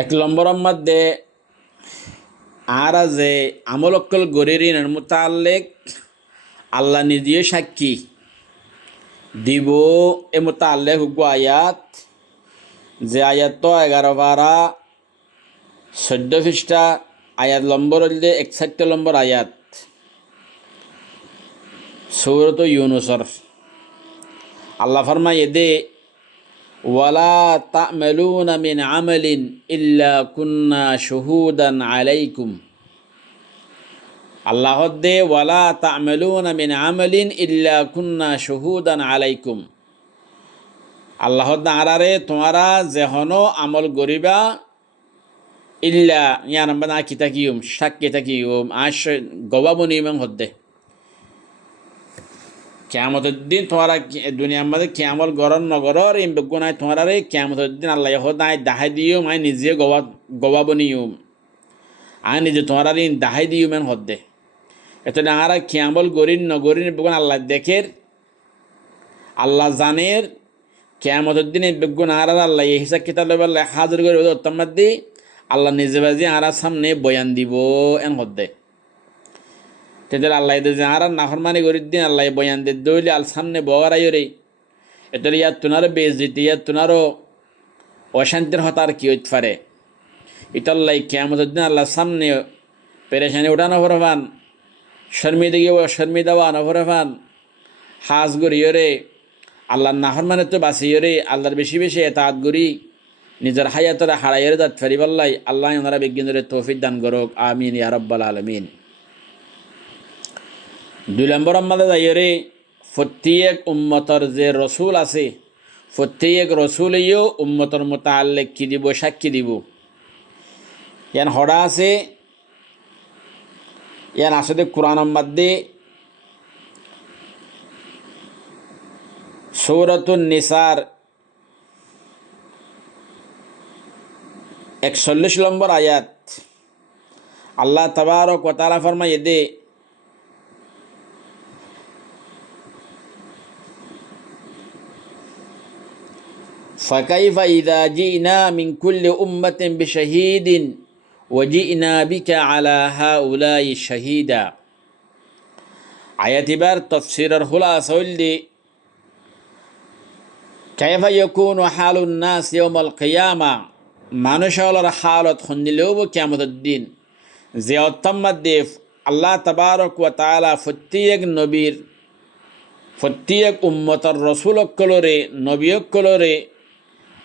এক নম্বরের মধ্যে আর যে আমলকল গরিরিনের মোতালেক আল্লাহ নিজে সাক্ষী দিব এ মোতালেক হুকু আয়াত যে আয়াত তো 11 পারা 14 পৃষ্ঠা আয়াত নম্বর হইলে 61 নম্বর আয়াত সূরাত ইউনুসর আল্লাহ ফরমায় দে ওয়ালা তা'মালুনা মিন আমালিন ইল্লা কুন্না শুহুদান আলাইকুম আল্লাহ দে ওয়ালা তা'মালুনা মিন আমালিন ইল্লা কুন্না শুহুদান আলাইকুম আল্লাহ আরারে তোমারা যেহনো আমল গরিবা ইল্লা ইয়ান বানা কিতাকিয়ুম সাক্ষী থাকিয়ুম আশ গবাবনিয়ম হদ্দে কিয়ামতের দিন তোমারা দুনিয়ার মধ্যে কিয়ামল গরর নগরর এই বেগুনায় তোমারা রে কিয়ামতের দিন আল্লাহ হদায় দাহাই দিও আই নিজে গবাবনিয়ম আই নিজে তোমারা রে দাহাই দিও মেন হদ্দে এত ডাঙারা কিয়ামল গরিন নগরিন বেগুন আল্লাহ দেখের আল্লাহ জানের কিয়ামতের দিন এই বেগুন আর আল্লাহ এই হিসাব কিতাব লইবার হাজির করে উত্তমার দি আল্লাহ নিজে বাজি আর সামনে বয়ান দিব এন হদ্দে তেদের আল্লাহ যে আর নাফরমানি গরির দিন আল্লাহ বয়ান দে দইলে আল সামনে বগারাই রে এটার ইয়ার তুনারও বেজ দিতে ইয়ার তুনারও অশান্তির হতার কি হইতে পারে ইতাল্লাই কিয়ামতের দিন আল্লাহ সামনে পেরেশানি উঠানো ভরবান শর্মিদা গিয়ে শর্মিদা আনো ভরবান হাজ গড়িও রে আল্লাহর নাফরমানে তো বাঁচিও রে আল্লাহর বেশি বেশি এতাত গড়ি নিজের হায়াতরা হারাইয়ের দাঁত ফেরিবাল্লাই আল্লাহ ওনারা বিজ্ঞানের তৌফিক দান করুক আমিন ইয়া রাব্বাল আলামিন 2 নম্বর আমাদের যাইরে প্রত্যেক উম্মতর যে রসুল আছে প্রত্যেক রসুলেও উম্মতর মোতাল্লেক কি দিব সাক্ষী দিব ইয়ান হড়া আছে ইয়ান আসলে কোরআনের মধ্যে সূরাতুন নিসার 41 নম্বর আয়াত আল্লাহ তাবারক ওয়া তাআলা ফরমায় দে فكيف إذا جئنا من كل أمة بشهيد وجئنا بك على هؤلاء شهيدا آيات بار تفسير الخلاصة دي كيف يكون حال الناس يوم القيامة মানুষের হালত খন্দিলেও কিয়ামত দিন যে অত্যম্মাদ দেব আল্লাহ তাবারক ওয়া তাআলা প্রত্যেক নবীর প্রত্যেক উম্মতর রসুলকলরে নবীকলরে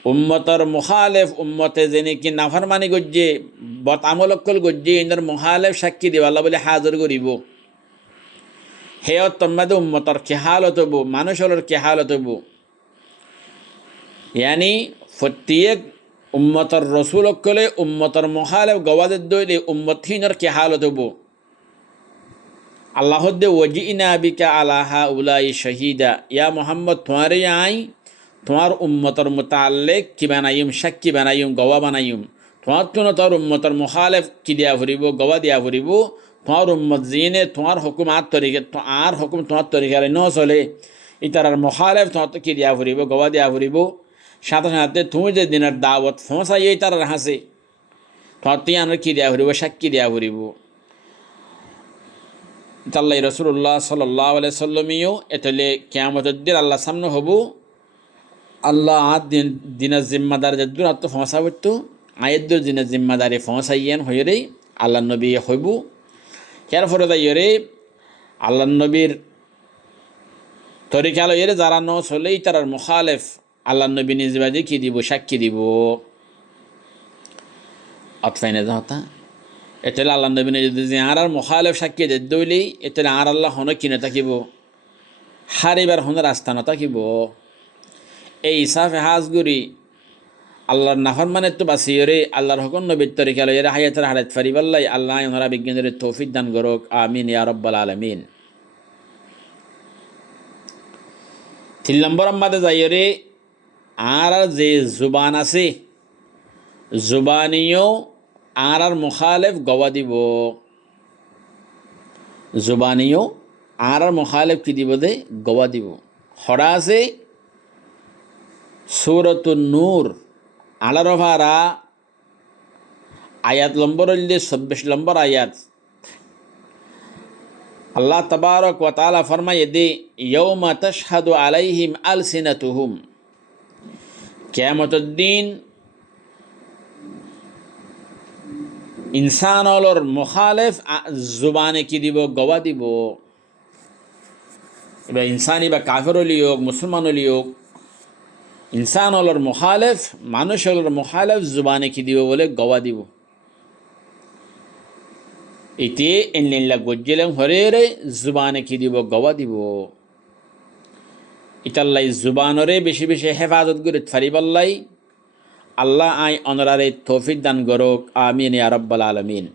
উম্মতর মুখালেফ উম্মতে যেনে কি নাফরমানি গজ্জে বত আমলকল গজ্জে ইনার মুখালেফ সাক্ষী দিব আল্লাহ বলে হাজির করিব হে অত্যম্মাদ উম্মতর কি হালত হব মানুষের কি হালত হব ইয়ানি প্রত্যেক উম্মতর রসুলকলে উম্মতর মুখালেফ গওয়াদের দইলে উম্মতহীনর কি হালত হব আল্লাহ দে ওয়াজিনা বিকা আলা হাউলাই শাহিদা ইয়া মুহাম্মদ তোমারে আই তোমার উম্মতর মোতাল্লেক কি বানাইম সাক্ষী বানাইম গওয়া বানাইম তোমার তো তোর উম্মতর মুখালেফ কি দিয়া ফুরিব গওয়া দিয়া ফুরিব তোমার উম্মত জিনে তোমার হুকুম আর হুকুম তোমার তরিকারে ন চলে ইতার মুখালেফ তোমার তো কি দিয়া ফুরিব গওয়া দিয়া ফুরিব সাথে সাথে তুমি যে দিনের দাওয়াত ফসাই তার হাসে তোমার তিয়ানোর কি দিয়া ফুরিব সাক্ষী দিয়া ফুরিব তাল্লাই রসুল্লাহ সাল্লাল্লাহু আলাইহি সাল্লামিও এতলে কিয়ামতের দিন আল্লাহ সামনে হব আল্লাহ দিনের জিম্মাদার যদ্দুর আত্ম ফসা করতো আয়েদ্দুর দিনের জিম্মাদারে ফসাইয়েন হইরে আল্লাহ নবী হইব এর ফলে তাইরে আল্লাহ নবীর তরিকা লইরে যারা ন চলেই তার মুখালেফ আল্লাহ নবী নিজবাজি কি দিব সাক্ষী দিব অতফাইনে যাহতা এতলে আল্লাহ নবী যদি আর মুখালেফ সাক্ষী দে দইলেই এতলে আর আল্লাহ হন কিনে থাকিব হারিবার হন রাস্তা ন থাকিব এই ইসাফে হাজগুড়ি আল্লাহর নাফরমানে তো বাসিয়রে আল্লাহর হুকুম নবীর তরিকা লইরে হায়াতের হারাত ফারিবাল্লাই আল্লাহ ওনারা বিজ্ঞানের তৌফিক দান করুক আমিন ইয়া রাব্বাল আলামিন 3 নম্বর আমাদের যাইরে আর যে জুবান আছে জুবানিও আর মুখালেফ গওয়া দিব জুবানিও আর মুখালেফ কি দিব দে গওয়া দিব হরা আছে সূরাতুন নূর আলারভারা আয়াত নম্বর হইলে 24 নম্বর আয়াত। আল্লাহ তাবারক ওয়া তাআলা ফরমায়ে দে ইয়াউমা তাশহাদু আলাইহিম আলসিনাতুহুম, কিয়ামতের দিন ইনসান হলর মুখালেফ জুবানে কি দিব, গওয়া দিব। এবার ইনসানি বা কাফের হলি হোক মুসলমান হলি হোক, ইনসান হলর মুখালেফ, মানুষ হলর মুখালেফ জুবানে কি দিব বলে গওয়া দিব। এতে এনলিনলা গজ্জেলাম হরে জুবানে কি দিব, গওয়া দিব। ইতাল্লাই জুবানরে বেশি বেশি হেফাজত করে ফারিবাল্লাই আল্লাহ আই অনরারে তৌফিক দান করুক, আমিন ইয়া রাব্বাল আলামিন।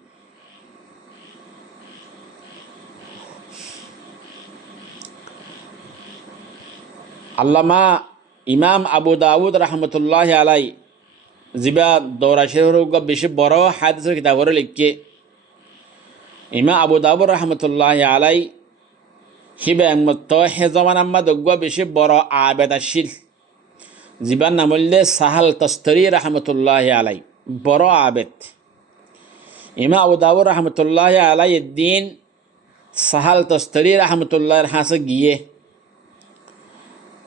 আল্লামা ইমাম আবু দাউদ রহমতুল্লাহ আলাই জিবা দৌরা শরীফ বেশি বড় হাদিসের কিতাবরে লিখকে ইমাম আবু দাউদ রহমতুল্লাহ আলাই হিবা একমত হে জমান আম্মা দগুয়া বেশি বড় আবেদাশীল জিবার নাম হইলে সাহাল তস্তরি রহমতুল্লাহ আলাই, বড় আবেদ। ইমাম আবু দাউদ রহমতুল্লাহ আলাই দিন সাহাল তস্তরি রহমতুল্লাহর হাসে গিয়ে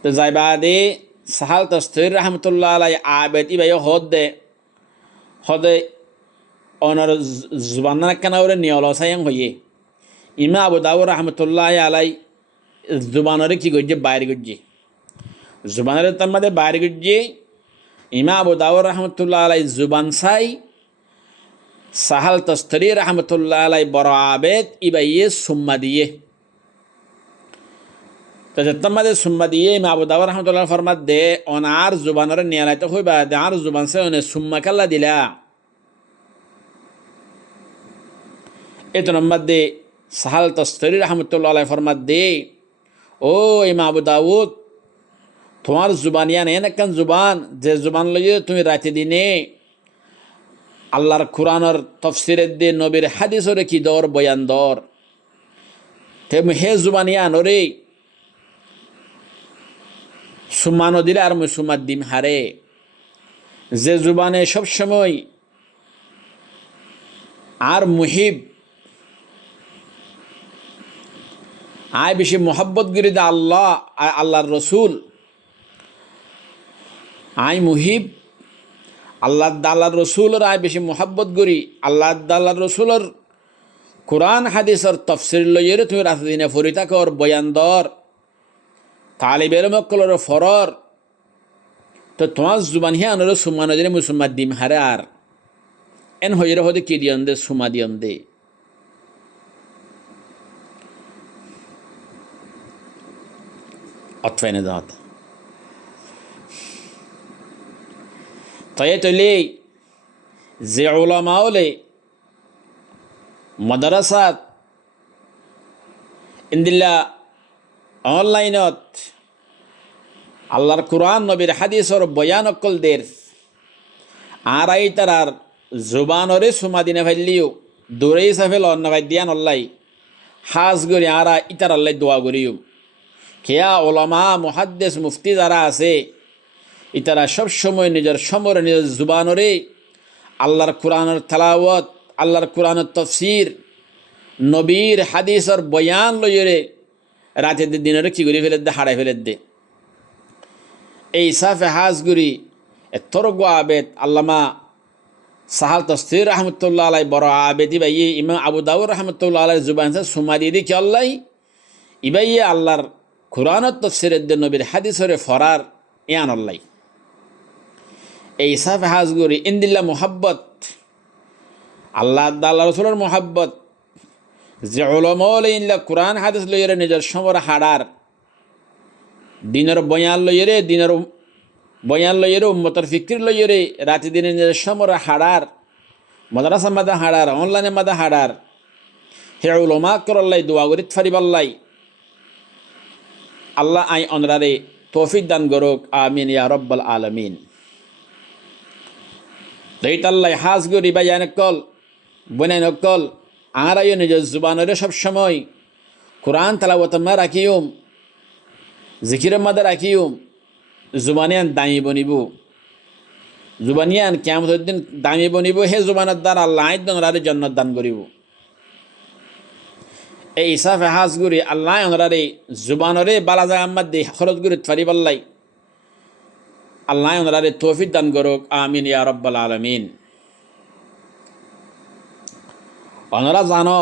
তো যাইবাদে সাহাল তস্তরি রহমতুল্লাহ আলাই আবেদ ইবাই হদে অনর জুবানা কানাউরে নিয়লসায়ং হইয়ে ইমাম আবু দাউদ রহমতুল্লাহ আলাই জুবানরে কি গজ্জে বাইরে গজ্জে, জুবানের তার মধ্যে বাইরে গজ্জে ইমাম আবু দাউদ রহমতুল্লাহ আলাই জুবান সাই সাহাল তস্তরি রহমতুল্লাহ আলাই বড় আবেদ ইবাইয়ে সুম্মা দিয়ে তো তার মধ্যে সুম্মা দিয়ে ইমাম আবু দাউদ রহমতুল্লাহ ফরমাত দে অনার জুবানরে নিয়ালাইতে হইবা দে আর জুবান সে অনে সুম্মা কাল্লা দিলা। এত নম্বর দে সাহাল তস্তরি রহমতুল্লাহ আলাই ফরমাত দে ও ইমাম আবু দাউদ, তোমার জুবানিয়া নেন একখান জুবান যে জুবান লইয়ে তুমি রাতে দিনে আল্লাহর কোরআনের তফসিরের দে নবীর হাদিসরে কি দর বয়ান দর তেমনি হে জুবানিয়া নরে সুমানো দিলে আর মুই সুমার দিম হারে, যে জুবানে সবসময় আর মুহিব আয় বেশি মোহাব্বত গিরি দে আল্লাহ আল্লাহর রসুল, আয় মুহিব আল্লাহ আল্লাহর রসুলের আয় বেশি মোহাব্বত করি আল্লাহ আল্লাহর রসুলের কোরআন হাদিসের তফসির লইয়ে তুমি রাতে দিনে ফরি থাকর বয়ান দর তালিবের মক্কলর ফরর তো তোমার জুবান হে আনর সুমান দিনে মুসলমান দিম হারে আর এন হইরে হতে কি দিয়ন দে সুমা দিয়ন দে। অতফাইনে যাওয়া তয়ে তৈলে যে ওলামাওলে মাদ্রাসাত ইন্দিল্লা অনলাইনত আল্লাহর কোরআন নবীর হাদিসর বয়ান অকল দের আর আই তারার জুবানরে সুমা দিনে ফেললিও দূরেই সাফেল অন্য দিয়ান অল্লাই হাজ গড়ি আর ইতার আল্লাহ দোয়া করিও খেয়া ওলামা মুহাদ্দিস মুফতি যারা আছে ইতারা সবসময় নিজের সমরে নিজের জুবানরে আল্লাহর কোরআনের তেলাওয়াত আল্লাহর কোরআনের তফসির নবীর হাদিসর বয়ান লইরে রাতে দিনের কি করে ফেলে দে হারাই ফেলে দে। এই সাফে হাজগুড়ি এতরগ আবেদ আল্লামা সাহাল তস্তির রহমতুল্লাহ আলাই বড় আবেদি ভাই ইমাম আবু দাউদ রহমতুল্লাহ আলাই জুবান সুমা দিয়ে দি কি আল্লাহ ইবাইয়ে আল্লাহর কোরআনত তফসিরের দে নবীর হাদিসরে ফরার ইয়ান আল্লাহ। এই সাফে হাজগুড়ি ইন্দিল্লা মোহাব্বত আল্লাহ আল্লাহ রসুলের মোহাব্বত যে ওলমল ইনলা কোরআন হাদিস লইরে নিজের সমর হাড়ার দিনের বয়ান লইরে দিনের বয়ান লইরে উম্মতর ফিক্রির লইরে রাতে দিনে নিজের সমর হাড়ার মাদ্রাসা মাদা হাড়ার অনলাইনে মাদা হাড়ার হে ওলমা করল্লাই দোয়া গরিত ফারিবাল্লাই আল্লাহ আই অনরারে তৌফিক দান করুক, আমিন ইয়া রাব্বাল আলামিন। দইতাল্লাই হাজ গরি বা ইয়ানকল বনাই নকল আরাইও নিজের জুবানরে সবসময় কোরআন তালাওয়াত মা রাখিউম জিকিরের মাদা রাখিউম জুবানিয়ান দাঁড়িয়ে বনিব জুবানিয়ান কিয়ামতের দিন দামি বনিব হে জুবানের দ্বারা আল্লাহ ওনারে জান্নাত দান করিব। এই ইসাফে হাজ গুরি আল্লাহ ওনারে জুবানরে বালা জায়গার মধ্যে খরচ গুরি ফারি পাল্লাই আল্লাহ ওনারে তৌফিক দান করুক, আমিন ইয়া রাব্বাল আলামিন। ওনারা জানো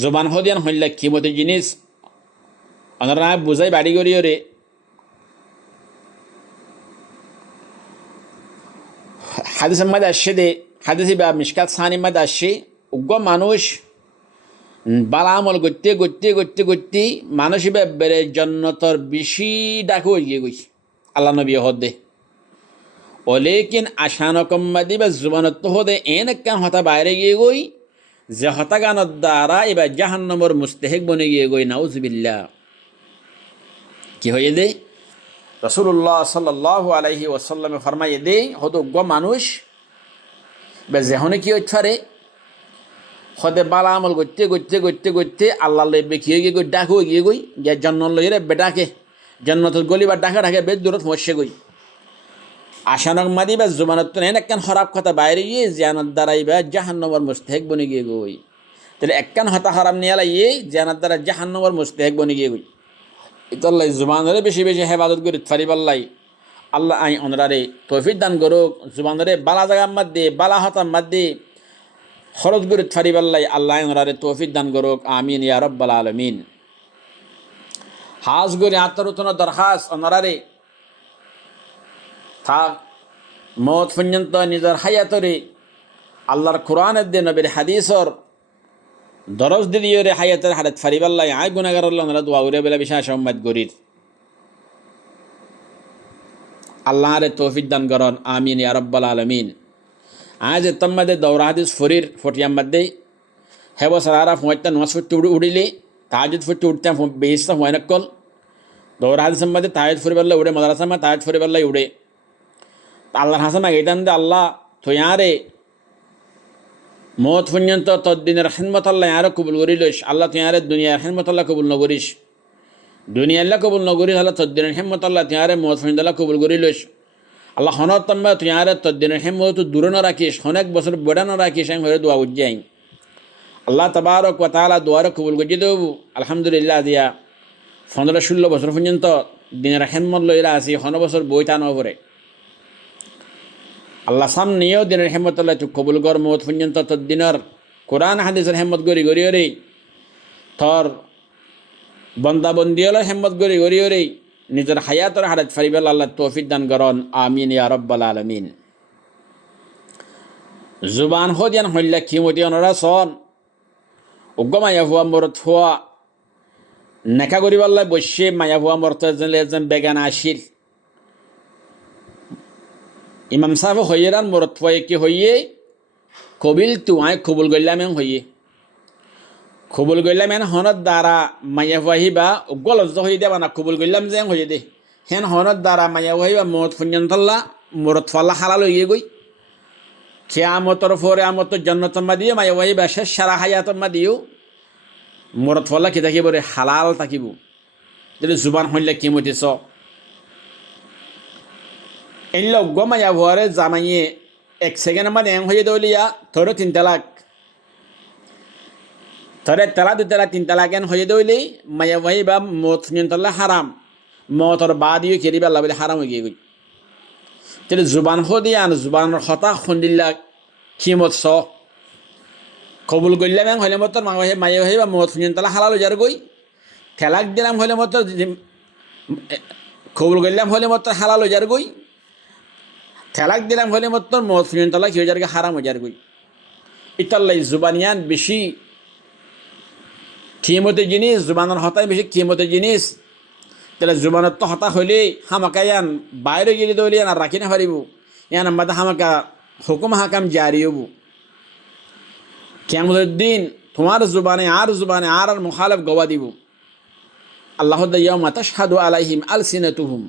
জুবান হদিয়ান হইলে কিমতি জিনিস ওনারা বুঝাই বাড়ি করিও রে। হাদিসের মধ্যে আসছে দে, হাদিসি বা মিশকাত সানির মধ্যে আসছে উগ্র মানুষ বালা আমল করতে করতে করতে করতে মানুষ বেড়ে জন্নতর বেশি ডাকু হয়ে গেছে আল্লাহ নবী হদে ও লেকিন আশানকম্মাদি বা জুবানত হদে এন একখান হতা বাইরে গিয়ে গই যে হতাগানের দ্বারা এবার জাহান্নামের মুস্তাহিক বনে গিয়ে গই নাউজুবিল্লাহ। কি হয়ে দে রাসূলুল্লাহ সাল্লাল্লাহু আলাইহি ওয়াসাল্লামে ফরমাইয়ে দে হতো উগ্র মানুষ বা যেহনে কি হচ্ছে রে হদে বালা আমল করতে করতে করতে করতে আল্লাহ লেবে কি গিয়ে গই ডাক হয়ে গিয়ে গই যে জন্নত লই রে বেটাকে জন্নতুল গলি বা ডাকা ডাকে বেদ দূরত মরছে গই আশানক মাদি বা জুবানত এন একখান খারাপ কথা বাইরে গিয়ে জানার দ্বারাই বা জাহান্নামের মুস্তাহিক বনে গিয়ে গই। তাহলে একখান হতা খারাপ নিয়ে লাইয়ে জানার দ্বারা জাহান্নামের মুস্তাহিক বনে গিয়ে গই। ইতাল্লাই জুবানরে বেশি বেশি হেফাজত করি ফারি পাল্লাই আল্লাহ আই ওনারে তৌফিক দান করুক। জুবানরে বালা জায়গার মধ্যে বালা হতার মধ্যে খরচ করে ফারি পাল্লাই আল্লাহ ওনারে তৌফিক দান করুক, আমিন ইয়া রাব্বাল আলামিন। হাজ করে আত্মরতন দরখাস্ত ওনারে থাক মত পর্যন্ত নিজের হায়াতরে আল্লাহর কোরআনের দে নবীর হাদিসর দরজ দিদিও রে হায়াতের হারাত ফারি পাল্লাই আয় গুনাহগার আল্লাহ ওনারা দোয়া উড়ে বেলা বিশাল সম্মাদ গরির আল্লাহ রে তৌফিক দান করন, আমিন ইয়া রাব্বাল আলামিন। আজ তম্মাদে দৌরা হাদিস ফরির ফটিয়াম মধ্যে হে বছর ফুঁতে নমাজ ফুটতে উড়িলে তাহাজুদ ফুটতে উঠতাম বেহিস্তা হয় নকল দৌরা হাদিসের মধ্যে তাহাজুদ ফুরি পারলে উড়ে মাদ্রাসার মধ্যে তাহাজুদ ফুরি পারলে উড়ে আল্লাহর হাসান আগেটান দে আল্লাহ থয়ারে মত পর্যন্ত তদ্দিনের হেনমত আল্লাহ আরও কবুল করি লইস আল্লাহ তুয়ারে দুনিয়ার হেনমত আল্লাহ কবুল নগরিস দুনিয়া আল্লাহ কবুল নগরিস আল্লাহ তদ্দিনের হেমত আল্লাহ তুয়ারে মত পর্যন্ত আল্লাহ কবুল করি লইস আল্লাহ হনত তম্বা তুয়ারে তদ্দিনের হেমত দূরে ন রাখিস অনেক বছর বেড়া ন রাখিস আমি হয়ে দোয়া উজ্জাই আল্লাহ তাবারক ওয়া তাআলা দোয়ারে কবুল করে দেব। আলহামদুলিল্লাহ দিয়া 15-16 বছর পর্যন্ত দিনের হেমত লইরা আছি 1 বছর বইটা ন পরে আল্লাহ সামনেও দিনের হেমত আল্লাহ তুই কবুল কর মত পর্যন্ত তোর দিনের কোরআন হাদিসের হেমত গড়ি গড়ি রে থর বন্দাবন্দি হল হেমত গড়ি গড়ি রে নিজের হায়াতর হারাত ফারিবেল আল্লাহ তৌফিক দান করন, আমিন ইয়া রাব্বাল আলামিন। জুবান হদিয়ান হইলা খিমতি অনরা সন উগ্র মায়া হুয়া মরত হুয়া নেকা করি পাল্লাই বসে মায়া হুয়া মরত এজন বেগান আসিল ইমাম সাহেব হইয়েরান মরত ফুয়ে কি হইয়ে কবিল তু আয় কবুল গইলাম এন হইয়ে কবুল গইলাম এন হনত দ্বারা মায়া হুয়াহিবা গলজ হয়ে দেবা না কবুল গইলাম যে হয়ে দে হেন হনত দ্বারা মায়া হুয়াহিবা মত ফুঞ্জন্তল্লা মরত ফাল্লা হালাল হইয়ে গই কিয়ামতর ফরে আমত জান্নাতম্মা দিও মায়া হুয়াহিবা শেষ সারা হায়াতম্মা দিও মরত ফাল্লা কি থাকিব রে হালাল থাকিব। যদি জুবান হইলে কি মতিস এই লোক মায়া ভুয়ারে জামাইয়ে 1 সেকেন্ড মানে এং হয়ে দলিয়া ধরো 3 তালাক ধরে তেলা 2 তালাক 3 তালাক এন হয়ে দইলি মায়া ভাই বা মত নিয়ন্ত্রণ হারাম মতর বাদিও কেরি বেলা বলে হারাম হয়ে গিয়ে তাহলে জুবান হদিয়ান জুবানের হতা খুন্দিল্লা খিমত স কবুল করলাম এং হইলে মতর মায়া ভাই বা মত নিয়ন্ত্রণ হালাল যার গই তেলাক দিলাম হইলে মতো কবুল করলাম হইলে মতো হালাল যার গই তেলাক দিলাম হলে মত মত ফিন তালাক হয়ে যার হারাম হয়ে যার গই ইতাল্লাই জুবানিয়ান বেশি কিমতের জিনিস জুবানের হতায় বেশি কিমতের জিনিস তাহলে জুবানত তো হতা হইলে হামাকায়ান বাইরে গেলে দলিয়ান আর রাখি না পারিব ইয়ান আমাদের হামাকা হুকুম হাকাম জারি হব কিয়ামতের দিন তোমার জুবানে আর মুখালেফ গওয়া দিব আল্লাহ ইয়াউমা তাশহাদু আলাইহিম আলসিনাতুহুম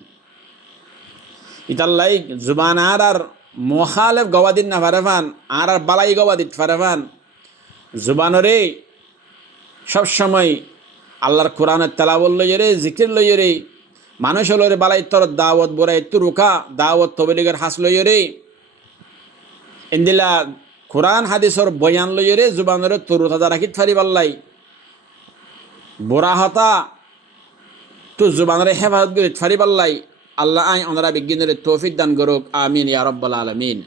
ইতাল্লাই জুবান আর মুখালেফ গওয়া দিন না ফারাফান আর বালাই গওয়া দিত ফারাফান জুবানরে সবসময় আল্লাহর কোরআনের তেলাওয়াত লইয়ে রে জিকির লইয়ে রে মানুষ হলো রে বালাই তোর দাওয়াত বড়াই তু রুখা দাওয়াত তবলিগের হাস লই রে ইন্দিলা কোরআন হাদিসর বয়ান লই রে জুবানের তরু তাজা রাখিত ফারি পাল্লাই বোরা হতা তু জুবানের হেফাজত করে ফারি পাল্লাই আল্লাহ আই ওনারা বিজ্ঞানের তৌফিক দান করুক আমিন ইয়া রাব্বাল আলামিন।